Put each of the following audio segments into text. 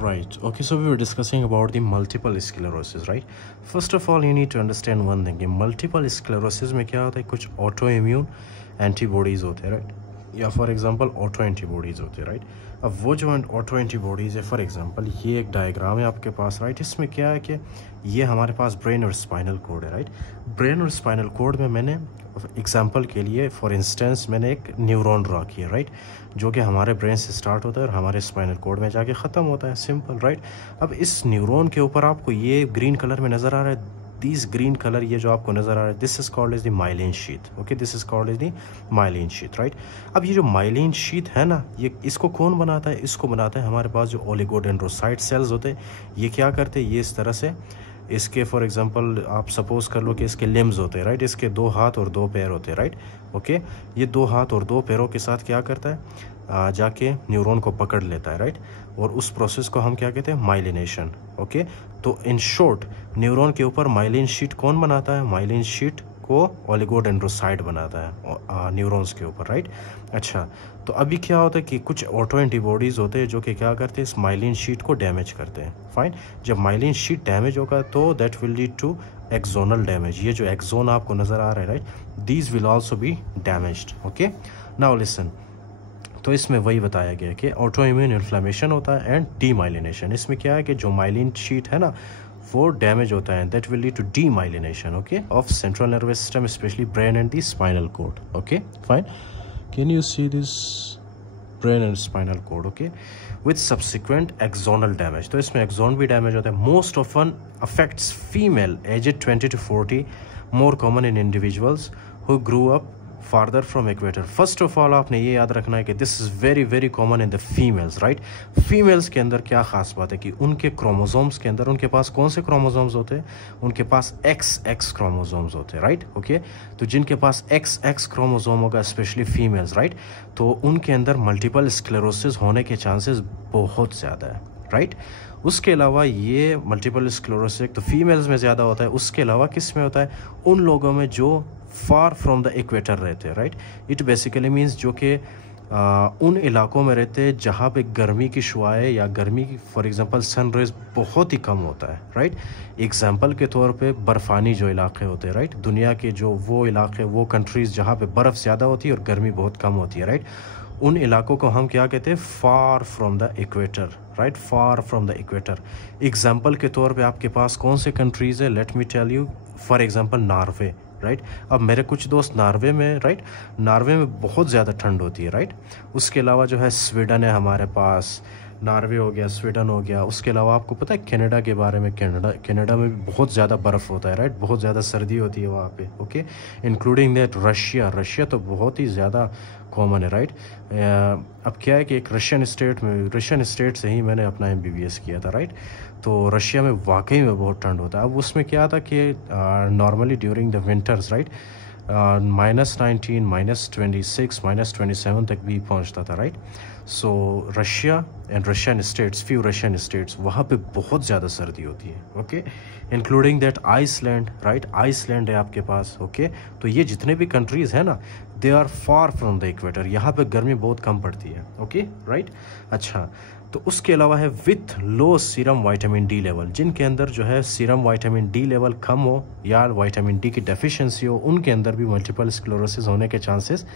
Right. Okay, so we were discussing about the multiple sclerosis, right? First of all, you need to understand one thing. Multiple sclerosis में क्या होता है, कुछ auto immune antibodies होते हैं, right? या for example auto antibodies होते हैं, राइट? अब वो जो ऑटो एंटीबॉडीज़ है, फॉर एग्जांपल ये एक डायग्राम है आपके पास, राइट? इसमें क्या है कि ये हमारे पास ब्रेन और स्पाइनल कोड है, राइट? ब्रेन और स्पाइनल कोड में मैंने एग्जांपल के लिए फॉर इंस्टेंस मैंने एक न्यूरॉन ड्रा किया, राइट? जो कि हमारे ब्रेन से स्टार्ट होता है और हमारे स्पाइनल कोड में जाके ख़त्म होता है, सिंपल, राइट? अब इस न्यूरॉन के ऊपर आपको ये ग्रीन कलर में नज़र आ रहा है, दिस ग्रीन कलर, ये जो आपको नज़र आ रहा है, this is called as the myelin sheath, okay? This is called as the myelin sheath, right? अब ये जो माइलिन शीथ है ना, ये इसको कौन बनाता है? इसको बनाता है हमारे पास जो ओलिगोडेंड्रोसाइट सेल्स होते हैं। ये क्या करते हैं? ये इस तरह से इसके फॉर एग्जांपल आप सपोज कर लो कि इसके लिम्स होते हैं, राइट? इसके 2 हाथ और 2 पैर होते हैं, राइट? ओके, ये 2 हाथ और 2 पैरों के साथ क्या करता है? जाके न्यूरॉन को पकड़ लेता है, राइट? और उस प्रोसेस को हम क्या कहते हैं? Myelination, okay? तो इन शॉर्ट न्यूरॉन के ऊपर माइलिन शीट कौन बनाता है? माइलिन शीट को ओलिगोडेंड्रोसाइट बनाता है न्यूरॉन्स के ऊपर, राइट? अच्छा, तो अभी क्या होता है कि कुछ ऑटो एंटीबॉडीज़ होते हैं जो कि क्या करते हैं? इस माइलिन शीट को डैमेज करते हैं, फाइन? जब माइलिन शीट डैमेज होगा तो that will lead to axonal damage. ये जो एक्सोन आपको नज़र आ रहा है, right? These will also be damaged, okay? Now listen, तो इसमें वही बताया गया कि ऑटो इम्यून इन्फ्लेमेशन होता है एंड डीमाइलिनेशन। इसमें क्या है कि जो माइलिन शीट है ना वो डैमेज होता है, that will lead to demyelination, okay, of central nervous system, specially brain and the spinal cord, okay, fine? Can you see this brain and spinal cord, okay, with subsequent axonal damage. तो इसमें axon भी damage होता है। Most often affects female aged 20 to 40, more common in individuals who grew up farther from equator. First of all आपने ये याद रखना है कि this is very very common in the females, right? Females के अंदर क्या खास बात है कि उनके क्रोमोसोम्स के अंदर उनके पास कौन से क्रोमोसोम्स होते हैं? उनके पास XX क्रोमोसोम्स होते हैं, राइट? ओके, तो जिनके पास XX क्रोमोसोम होगा, स्पेशली फीमेल्स, राइट, तो उनके अंदर मल्टीपल स्क्लेरोसिस होने के चांसेस बहुत ज़्यादा है, राइट? उसके अलावा ये मल्टीपल स्क्लेरोसिस तो फीमेल्स में ज़्यादा होता है। उसके अलावा किस में होता है? उन लोगों में जो फार फ्रॉम द इक्वेटर रहते हैं, राइट? इट बेसिकली मीन्स जो कि उन इलाकों में रहते हैं जहाँ पे गर्मी की शुआएं या गर्मी की फॉर एग्जांपल सन रेज बहुत ही कम होता है, राइट? एग्जांपल के तौर पे बर्फ़ानी जो इलाके होते हैं, राइट? दुनिया के जो वो इलाके, वो कंट्रीज़ जहाँ पे बर्फ़ ज़्यादा होती है और गर्मी बहुत कम होती है, राइट? उन इलाकों को हम क्या कहते हैं? Far from the equator, right? Far from the equator. Example के तौर पे आपके पास कौन से कंट्रीज़ है? Let me tell you, for example Norway, right? अब मेरे कुछ दोस्त नॉर्वे में, राइट? नॉर्वे में बहुत ज़्यादा ठंड होती है, राइट? उसके अलावा जो है स्वीडन है हमारे पास, नॉर्वे हो गया, स्वीडन हो गया। उसके अलावा आपको पता है कनाडा के बारे में? कनाडा में भी बहुत ज़्यादा बर्फ़ होता है, राइट? बहुत ज़्यादा सर्दी होती है वहाँ पे, ओके? इंक्लूडिंग दैट रशिया तो बहुत ही ज़्यादा कॉमन है, राइट? अब क्या है कि एक रशियन स्टेट से ही मैंने अपना MBBS किया था, राइट? तो रशिया में वाकई में बहुत ठंड होता है। अब उसमें क्या था कि normally during the winters, right, -19, -26, -27 तक भी पहुंचता था, राइट? So Russia and few Russian states, वहाँ पे बहुत ज़्यादा सर्दी होती है, okay? Including that Iceland, right? Iceland है आपके पास, ओके? तो ये जितने भी कंट्रीज़ हैं ना, they are far from the equator. यहाँ पे गर्मी बहुत कम पड़ती है, ओके, राइट? अच्छा, तो उसके अलावा है with low serum vitamin D level, जिनके अंदर जो है सीरम विटामिन डी लेवल कम हो या विटामिन डी की डेफिशिएंसी हो, उनके अंदर भी मल्टीपल स्क्लेरोसिस होने के चांसेस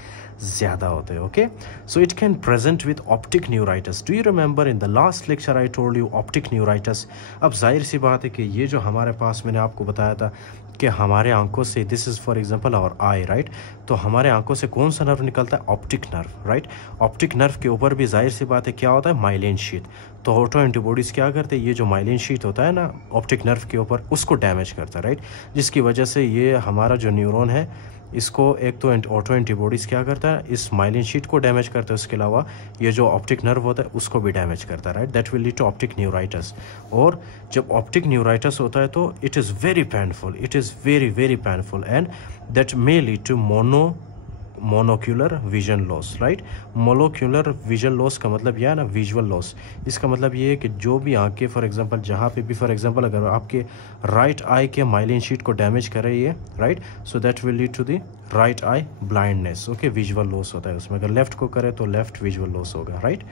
ज़्यादा होते हैं, okay? So it can present with optic neuritis. Do you remember in the last lecture I told you optic neuritis? अब जाहिर सी बात है कि ये जो हमारे पास मैंने आपको बताया था कि हमारे आंखों से, this is for example our eye, right? तो हमारे आंखों से कौन सा नर्व निकलता है? Optic nerve, right? Optic nerve के ऊपर भी जाहिर सी बात है क्या होता है? Myelin sheath. तो ऑटो एंटीबॉडीज़ क्या करते हैं? ये जो माइलिन शीट होता है ना ऑप्टिक नर्व के ऊपर, उसको डैमेज करता है, राइट? जिसकी वजह से ये हमारा जो न्यूरॉन है, इसको एक तो ऑटो एंटीबॉडीज़ क्या करता है? इस माइलिन शीट को डैमेज करता है। उसके अलावा ये जो ऑप्टिक नर्व होता है उसको भी डैमेज करता है, right? That will lead to optic neuritis. और जब ऑप्टिक न्यूराइटिस होता है तो it is very painful, it is very very painful and that may lead to monocular vision loss, right? Monocular vision loss का मतलब यह है ना, विजुअल लॉस। इसका मतलब ये है कि जो भी आंखें फॉर एग्जांपल जहाँ पे भी, फॉर एग्जांपल अगर आपके राइट आई के माइलिन शीट को डैमेज करे ये, right, so that will lead to the right eye blindness, okay? Visual loss होता है उसमें। अगर लेफ्ट को करे तो लेफ्ट विजुअल लॉस होगा, राइट?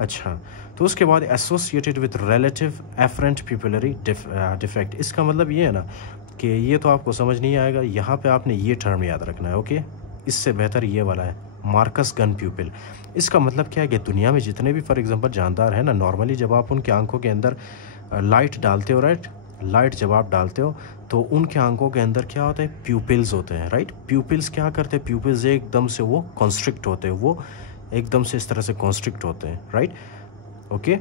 अच्छा, तो उसके बाद associated with relative afferent pupillary defect, इसका मतलब ये है ना कि ये तो आपको समझ नहीं आएगा, यहाँ पे आपने ये टर्म याद रखना है। ओके, इससे बेहतर ये वाला है मार्कस गन प्यूपिल। इसका मतलब क्या है कि दुनिया में जितने भी फॉर एग्जांपल जानदार हैं ना, नॉर्मली जब आप उनकी आंखों के अंदर लाइट डालते हो, राइट, लाइट जब आप डालते हो तो उनके आंखों के अंदर क्या होता है, प्यूपिल्स होते हैं, राइट। प्यूपिल्स क्या करते हैं, प्यूपिल्स एकदम से वो कॉन्स्ट्रिक्ट होते हैं, वो एकदम से इस तरह से कॉन्स्ट्रिक्ट होते हैं, राइट। ओके,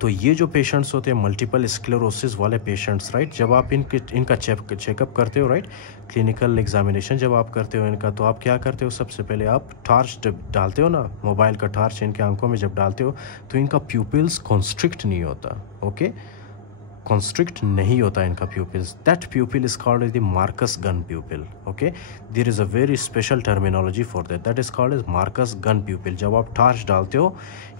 तो ये जो पेशेंट्स होते हैं मल्टीपल स्क्लेरोसिस वाले पेशेंट्स, राइट, जब आप इनका चेकअप करते हो, राइट, क्लिनिकल एग्जामिनेशन जब आप करते हो इनका, तो आप क्या करते हो, सबसे पहले आप टार्च डालते हो ना, मोबाइल का टार्च इनके आंखों में जब डालते हो तो इनका प्यूपिल्स कॉन्स्ट्रिक्ट नहीं होता। ओके, constrict नहीं होता इनका pupils. That pupil is called as the Marcus gun pupil. Okay, there is a very special terminology for that. That is called as Marcus gun pupil. जब आप टार्च डालते हो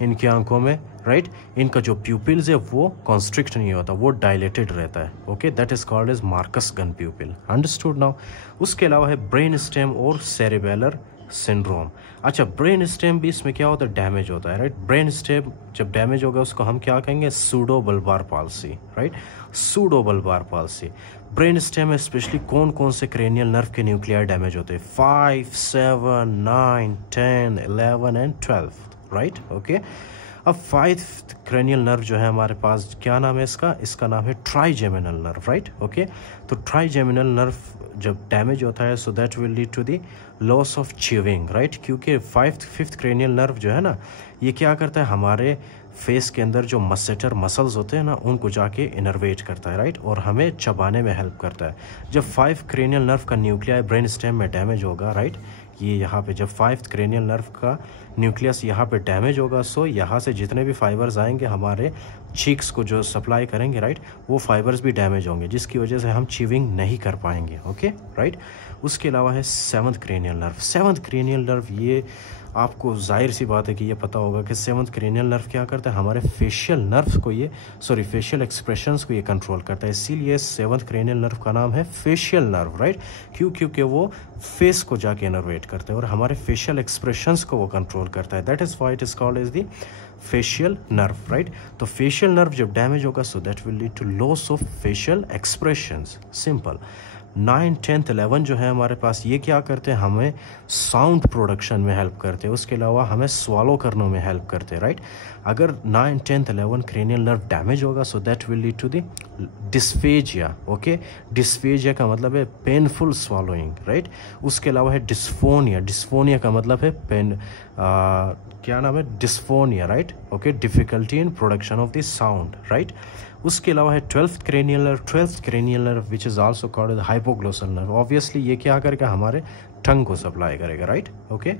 इनकी आंखों में, राइट, इनका जो pupils है वो constrict नहीं होता, वो dilated रहता है। Okay, that is called as Marcus gun pupil. Understood now? उसके अलावा है ब्रेन स्टेम और सेरेबेलर सिंड्रोम। अच्छा, ब्रेन स्टेम भी इसमें क्या होता है, डैमेज होता है, राइट। ब्रेन स्टेम जब डैमेज होगा उसको हम क्या कहेंगे, pseudo bulbar palsy, right, pseudo bulbar palsy. Brain stem में स्पेशली कौन कौन से क्रेनियल नर्व के न्यूक्लियर डैमेज होते हैं, 5, 7, 9, 10, 11 एंड 12, राइट। ओके, अब 5th क्रेनियल नर्व जो है हमारे पास, क्या नाम है इसका, इसका नाम है ट्राइजेमिनल नर्व, राइट। ओके, तो ट्राइजेमिनल नर्व जब डैमेज होता है so that will lead to the loss of chewing, right, क्योंकि 5th क्रेनियल नर्व जो है ना, ये क्या करता है, हमारे फेस के अंदर जो मसेटर मसल्स होते हैं ना उनको जाके इनर्वेट करता है, राइट, और हमें चबाने में हेल्प करता है। जब 5 क्रेनियल नर्व का न्यूक्लियर ब्रेन स्टेम में डैमेज होगा, राइट, ये यहाँ पे जब 5th क्रेनियल नर्व का न्यूक्लियस यहाँ पे डैमेज होगा, सो यहाँ से जितने भी फाइबर्स आएंगे हमारे चीक्स को जो सप्लाई करेंगे, राइट, वो फाइबर्स भी डैमेज होंगे, जिसकी वजह से हम च्यूइंग नहीं कर पाएंगे। Okay, right. उसके अलावा है 7th cranial nerve. 7th cranial nerve, ये आपको जाहिर सी बात है कि ये पता होगा कि 7th क्रेनियल नर्व क्या करता है, हमारे फेशियल नर्व्स को ये फेशियल एक्सप्रेशंस को ये कंट्रोल करता है, इसीलिए 7th क्रेनियल नर्व का नाम है फेशियल नर्व, राइट। क्योंकि वो फेस को जाके इनर्वेट करता है और हमारे फेशियल एक्सप्रेशंस को वो कंट्रोल करता है, that is why it is called as the facial nerve, right. तो फेशियल नर्व जब डैमेज होगा so that will lead to loss of facial expressions, simple. 9, 10, 11 जो है हमारे पास, ये क्या करते हैं, हमें साउंड प्रोडक्शन में हेल्प करते हैं, उसके अलावा हमें स्वालो करने में हेल्प करते हैं, राइट। अगर 9, 10, 11 क्रेनियल नर्व डैमेज होगा so that will lead to the dysphagia. Okay, dysphagia का मतलब है पेनफुल स्वालोइंग, राइट। उसके अलावा है डिस्फोनिया। डिस्फोनिया का मतलब है क्या नाम है, dysphonia, right. Okay, difficulty in production of the sound, right. उसके अलावा है 12th cranial nerve. 12th cranial nerve which is also called hypoglossal nerve. Obviously ये क्या करेगा, हमारे टंग को सप्लाई करेगा, राइट। ओके,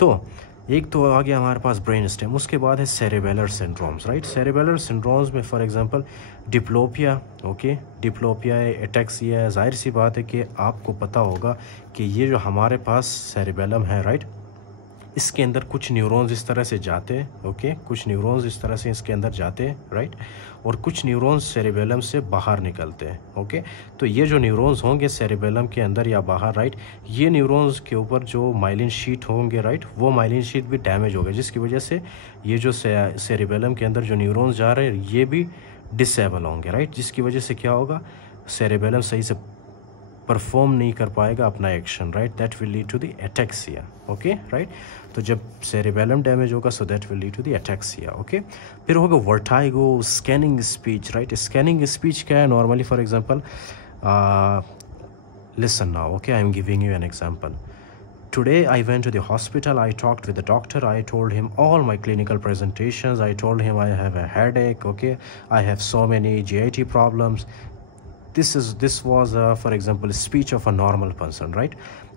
तो एक तो आ गया हमारे पास ब्रेन स्टेम। उसके बाद है cerebellar syndromes, right. Cerebellar syndromes में for example diplopia, okay, diplopia है, एटेक्सिया है। जाहिर सी बात है कि आपको पता होगा कि ये जो हमारे पास सेरेबेलम है, राइट, इसके अंदर कुछ न्यूरॉन्स इस तरह से जाते हैं, ओके, कुछ न्यूरॉन्स इस तरह से इसके अंदर जाते हैं, राइट, और कुछ न्यूरॉन्स सेरेबेलम से बाहर निकलते हैं। ओके, तो ये जो न्यूरॉन्स होंगे सेरेबेलम के अंदर या बाहर, राइट, ये न्यूरॉन्स के ऊपर जो माइलिन शीट होंगे, राइट, वो माइलिन शीट भी डैमेज होगा, जिसकी वजह से ये जो सेरेबेलम के अंदर जो न्यूरॉन्स जा रहे हैं ये भी डिसेबल होंगे, राइट, जिसकी वजह से क्या होगा, सेरेबेलम सही से परफॉर्म नहीं कर पाएगा अपना action, right, that will lead to the ataxia. Okay, right, तो जब सेरेबेलम डैमेज होगा so that will lead to the ataxia. Okay, फिर होगा vertigo, scanning speech, right. Scanning speech क्या है, normally for example listen now, okay, I am giving you an example. Today I went to the hospital, I talked with the doctor, I told him all my clinical presentations, I told him I have a headache, okay, I have so many GIT problems. This was for example speech of a normal person, right?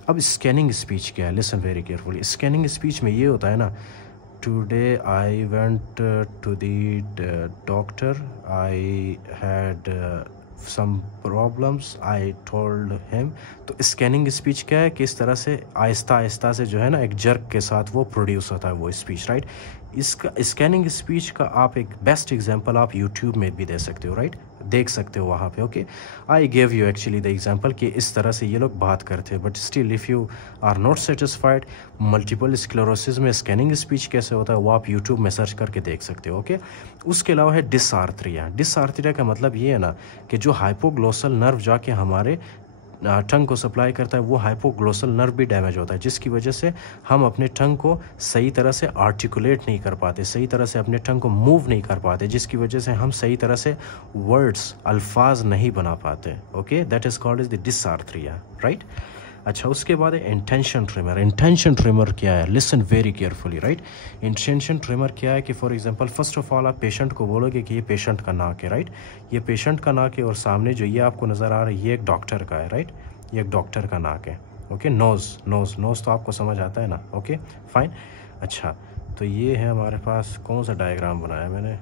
अब scanning speech क्या है, listen very carefully. स्कैनिंग स्पीच में ये होता है ना, today I went to the doctor, I had some problems, I told him. तो स्कैनिंग स्पीच क्या है कि इस तरह से आहिस्ता आहिस्ता से जो है ना, एक जर्क के साथ वो प्रोड्यूस होता है वो स्पीच, राइट। इसका स्कैनिंग स्पीच का आप एक बेस्ट एग्जांपल आप यूट्यूब में भी दे सकते हो, राइट, देख सकते हो वहाँ पे। Okay, I gave you actually the example कि इस तरह से ये लोग बात करते हैं, but still if you are not satisfied multiple sclerosis में स्कैनिंग स्पीच कैसे होता है वो आप यूट्यूब में सर्च करके देख सकते हो। ओके, उसके अलावा है डिसआर्थरिया। डिसआर्थरिया का मतलब ये है ना कि जो हाइपोग्लोसल नर्व जाके हमारे टंग को सप्लाई करता है वो हाइपोग्लोसल नर्व भी डैमेज होता है, जिसकी वजह से हम अपने टंग को सही तरह से आर्टिकुलेट नहीं कर पाते, सही तरह से अपने टंग को मूव नहीं कर पाते, जिसकी वजह से हम सही तरह से वर्ड्स अल्फाज नहीं बना पाते। Okay, that is called is the dysarthria, right. अच्छा, उसके बाद है इंटेंशन ट्रिमर। इंटेंशन ट्रिमर क्या है? Listen very carefully, right. Intention trimmer क्या है कि for example first of all आप पेशेंट को बोलोगे कि ये पेशेंट का नाक है, राइट, ये पेशेंट का नाक है, और सामने जो ये आपको नज़र आ रहा है ये एक डॉक्टर का है, राइट, ये एक डॉक्टर का नाक है। ओके, नोज़ नोज़ नोज़ तो आपको समझ आता है ना। Okay fine. अच्छा, तो ये है हमारे पास, कौन सा डायग्राम बनाया मैंने,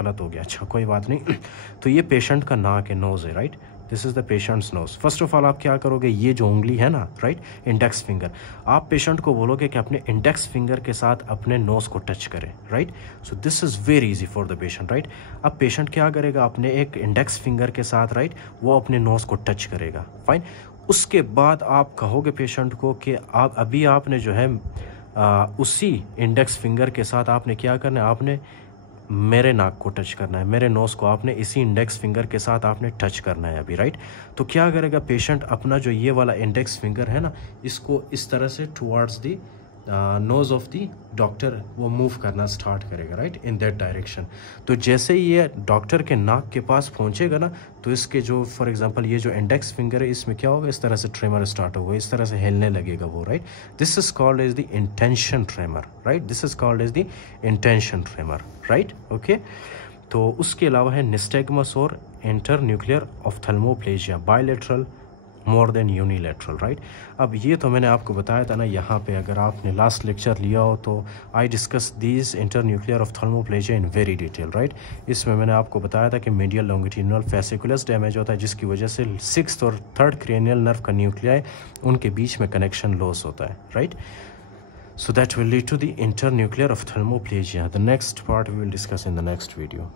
गलत हो गया, अच्छा कोई बात नहीं। तो ये पेशेंट का नाक है, नोज़ है, right, this is the patient's nose. First of all आप क्या करोगे, ये जो उंगली है ना, राइट, इंडेक्स फिंगर, आप पेशेंट को बोलोगे कि अपने इंडेक्स फिंगर के साथ अपने नोज को टच करें, right. So this is very easy for the patient, right. अब पेशेंट क्या करेगा, अपने एक इंडेक्स फिंगर के साथ, राइट, वो अपने नोज को टच करेगा, फाइन। उसके बाद आप कहोगे पेशेंट को कि आप अभी आपने जो है उसी इंडेक्स फिंगर के साथ आपने क्या करना है, आपने मेरे नाक को टच करना है, मेरे नोज़ को आपने इसी इंडेक्स फिंगर के साथ आपने टच करना है अभी, राइट। तो क्या करेगा पेशेंट, अपना जो ये वाला इंडेक्स फिंगर है ना, इसको इस तरह से towards the nose of the doctor वो मूव करना स्टार्ट करेगा, राइट, इन दैट डायरेक्शन। तो जैसे ही ये डॉक्टर के नाक के पास पहुंचेगा ना, तो इसके जो फॉर एग्जांपल ये जो इंडेक्स फिंगर है इसमें क्या होगा, इस तरह से ट्रेमर स्टार्ट होगा, इस तरह से हिलने लगेगा वो, right. This is called as the intention tremor, right, this is called as the intention tremor, right. Okay, तो उसके अलावा है निस्टैग्मस और internuclear ophthalmoplegia, bilateral more than unilateral, right. अब ये तो मैंने आपको बताया था ना, यहाँ पे अगर आपने लास्ट लेक्चर लिया हो तो I discuss these internuclear ophthalmoplegia in very detail, right. इसमें मैंने आपको बताया था कि मीडियल लॉन्गिट्यूडिनल फेसिकुलस डैमेज होता है, जिसकी वजह से 6th और 3rd क्रेनियल नर्व का न्यूक्लियाई उनके बीच में कनेक्शन लॉस होता है, right. So that will lead to the internuclear ophthalmoplegia. The next part we will discuss in the next video.